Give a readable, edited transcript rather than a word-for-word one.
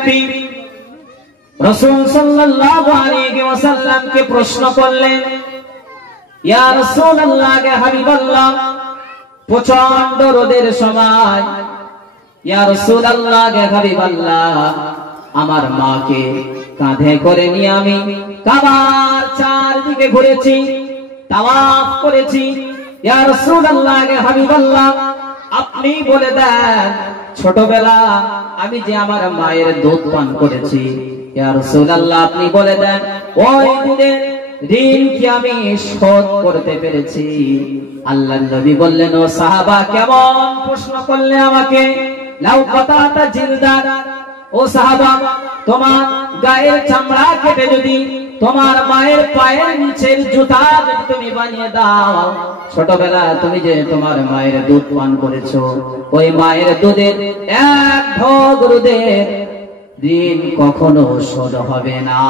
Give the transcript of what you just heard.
ব্যক্তি রাসূল সাল্লাল্লাহু আলাইহি ওয়াসাল্লামকে প্রশ্ন করলেন, ইয়া রাসূলুল্লাহ, হে হাবিবাল্লাহ, প্রচন্ড রোদের সময়, ইয়া রাসূলুল্লাহ, হে হাবিবাল্লাহ, আমার মাকে কাঁধে করে নিয়ে আমি কাবার চারদিকে ঘুরেছি, তাওয়াফ করেছি। ইয়া রাসূলুল্লাহ, হে হাবিবাল্লাহ, আপনি বলে দেন ছোটবেলা আমি যে আমার মায়ের দুধ পান করেছি, ইয়া রাসূলুল্লাহ, আপনি বলে দেন ওই দুধের ঋণ কি আমি শোধ করতে পেরেছি? আল্লাহর নবী বললেন, ও সাহাবা, কেমন প্রশ্ন করলে আমাকে? লাউ কাতাতা জিলদান, ও সাহাবা, তোমার গায়ের চামড়া কেটে যদি তোমার মায়ের পায়ের নিচের জুতা যদি তুমি বানিয়ে দাও, ছোটবেলা তুমি যে তোমার মায়ের দুধ পান করেছো, ওই মায়ের দুধের এক ঢোক দুধের ঋণ কখনো শোধ হবে না।